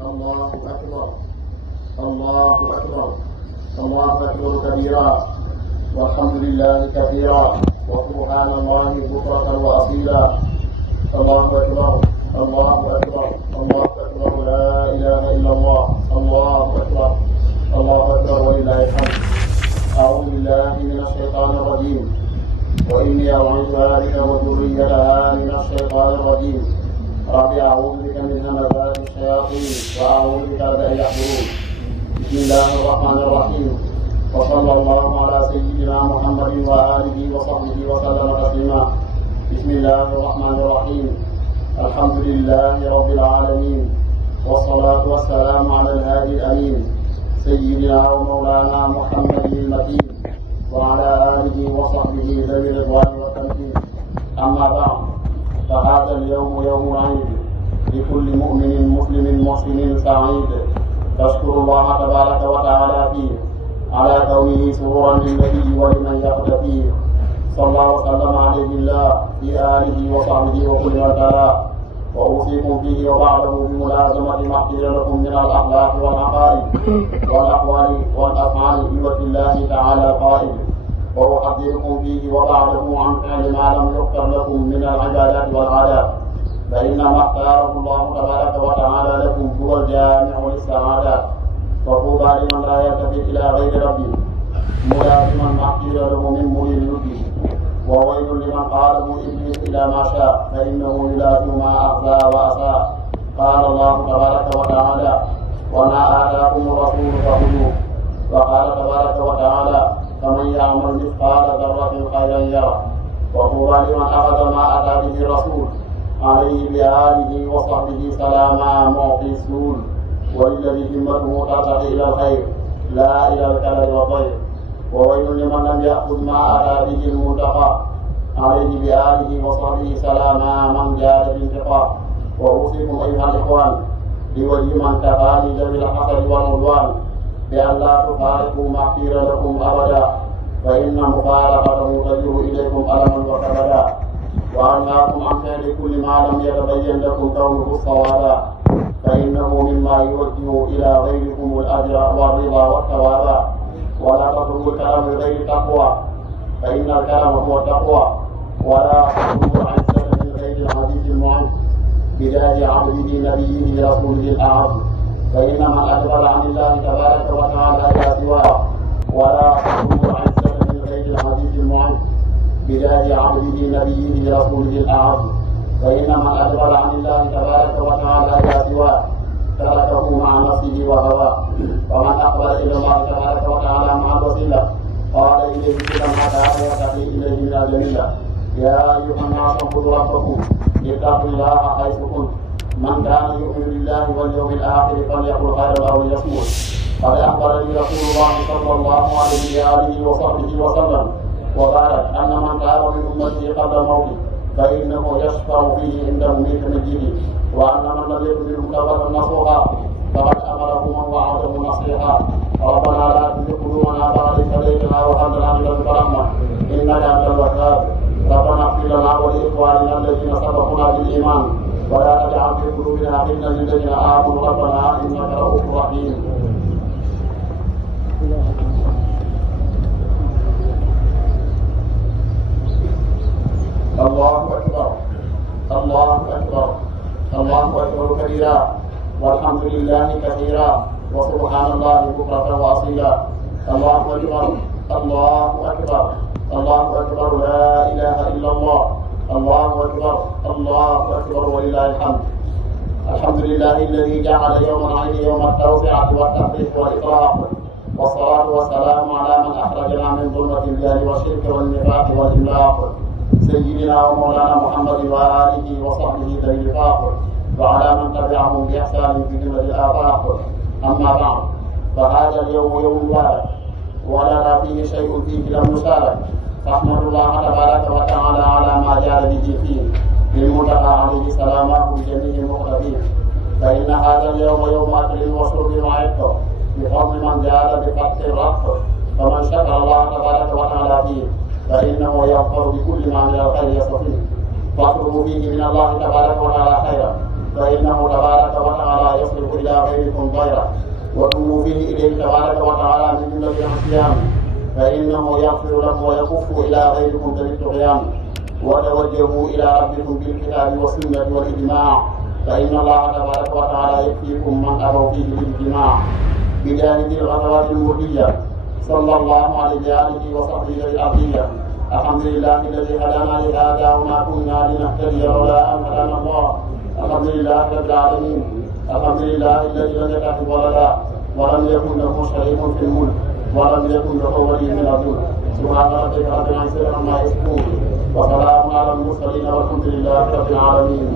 الله أكبر الله أكبر الله أكبر كبيرا والحمد لله كثيرا وسبحان الله بكرة وأصيلا الله أكبر الله أكبر الله أكبر لا إله إلا الله الله أكبر الله أكبر ولله الحمد. أعوذ بالله من الشيطان الرجيم وإني أعوذها بك وذريتها من الشيطان الرجيم رب أعوذ بك من همزات الشياطين وأعوذ بك أن يحضرون. بسم الله الرحمن الرحيم وصلى الله على سيدنا محمد وآله وصحبه وسلم تسليما. بسم الله الرحمن الرحيم الحمد لله رب العالمين والصلاة والسلام على الهادي الأمين سيدنا ومولانا محمد المكين وعلى آله وصحبه ذوي الرضوان والتمكين. أما بعد فهذا اليوم يوم عيد لكل مؤمن مسلم محسن سعيد تشكر الله تبارك وتعالى فيه على كونه سرورا للنبي ولمن يقتفيه. صلى الله وسلم عليه الله في آله وصحبه وكل من تلاه. وأوصيكم فيه وبعده بملازمة ما قيل لكم من الأخلاق والعقائد والأقوال والأفعال بوجه الله تعالى قائل. وأحذركم فيه وبعده عن فعل ما لم يختر لكم من العبادات والعادات فإنما اختاره الله تبارك وتعالى لكم هو الجامع للسعادات. فطوبى لمن لا يلتفت إلى غير ربه ملازما ما قيل له من مريد لطفه. وويل لمن قاله إبليس إلى ما شاء فإنه يلازم ما أخزى وأساء. قال الله تبارك وتعالى وما آتاكم الرسول فخذوه. وقال تبارك وتعالى فمن يعمل مثقال ذرة خيرا يره. وطوبى لمن أخذ ما أتى به الرسول عليه بآله وصحبه سلاما معطي السول. والذي همته ترتقي إلى الخير لا إلى الكلل والضير. وويل لمن لم يأخذ ما أتى به المنتقى عليه بآله وصحبه سلاما من جاد بانتقاء. وأوصيكم أيها الإخوان بولي من كفاني ذوي الحسد والعدوان بأن لا تفارقوا ما قيل لكم أبدا فإن مفارقته تجر إليكم ألما وكبدا. وأنهاكم عن فعل كل ما لم يتبين لكم كونه الصوابا فإنه مما يوجه إلى غيركم الأجر والرضا والثوابا. ولا تطلبوا الكلام بغير تقوى فإن الكلام هو التقوى. ولا تطلبوا العزة من غير العزيز المعز بجاه عبده نبيه رسوله الأعز فإن من أجبر عن الله تبارك وتعالى إلى سواه. ولا تطلبوا العزة من غير العزيز المعز بجاه عبده نبيه رسوله الأعز فإن من أجبر عن الله تبارك وتعالى إلى سواه تركه مع نفسه وهواه. ومن أقبل إلى الله تبارك وتعالى مع الوسيلة قال إليه كل ما تعالى يرتقي إليه من الجميلة. يا أيها الناس اعبدوا ربكم اتقوا الله حيث كنتم من كان يؤمن بالله واليوم الآخر فليقل خيرا أو ليصمت. قد أخبرني رسول الله صلى الله عليه وآله وصحبه وسلم وبارك أن من تاب من أمته قبل موته فإنه يشفع فيه عند مميت مجيده. وأن من لم يكن منهم توبة نصوحا فقد أمره من وعده نصيحا. ربنا لا تزغ قلوبنا بعد إذ هديتنا وهب لنا من لدنك رحمة إنك أنت الوهاب. ربنا اغفر لنا ولإخواننا الذين سبقونا بالإيمان ولا تجعل في قلوبنا غلا للذين آمنوا ربنا إنك رؤوف رحيم. الله أكبر الله أكبر الله أكبر كبيرا والحمد لله كثيرا وسبحان الله بكرة وأصيلا. الله أكبر الله أكبر الله أكبر لا إله إلا الله الله أكبر الله أكبر ولله الحمد. الحمد لله الذي جعل يوم العيد يوم التوسعة والتخفيف والإطلاق. والصلاة والسلام على من أخرجنا من ظلمة الجهل والشرك والنفاق والإملاق سيدنا ومولانا محمد وآله وصحبه ذوي الفاق وعلى من تبعهم بإحسان في جملة الآفاق. أما بعد فهذا اليوم يوم مبارك ولنا فيه شيء فيه لم نشارك فاحمد الله تبارك وتعالى على ما جاد به فيه للمنتقى عليه سلامه بجميع المقربين. فإن هذا اليوم يوم أكل وشرب وعتق بفضل من جاد بفتح الرق. فمن شكر الله تبارك وتعالى فيه فإنه يغفر بكل ما من الخير يستطيع. فاطلبوا فيه من الله تبارك وتعالى خيرا فإنه تبارك وتعالى يصرف إلى يديه تبارك وتعالى من جملة العصيان فإنه يغفر لكم ويكف إلى غيركم ذوي الطغيان. وتوجهوا إلى ربكم بالكتاب والسنة والإجماع فإن الله تبارك وتعالى يكفيكم من أبوا فيه بالإجماع. بجانب الغزوات المردية صلى الله عليه وآله وصحبه الأرضية. الحمد لله الذي هدانا لهذا وما كنا لنهتدي لولا أن هدانا الله. الحمد لله رب العالمين. الحمد لله الذي لم يتخذ ولدا ولم يكن له شريك في الملك ولم يكن له ولي من الذل. سبحان ربك رب العزة عما يصفون وسلام على المرسلين والحمد لله رب العالمين.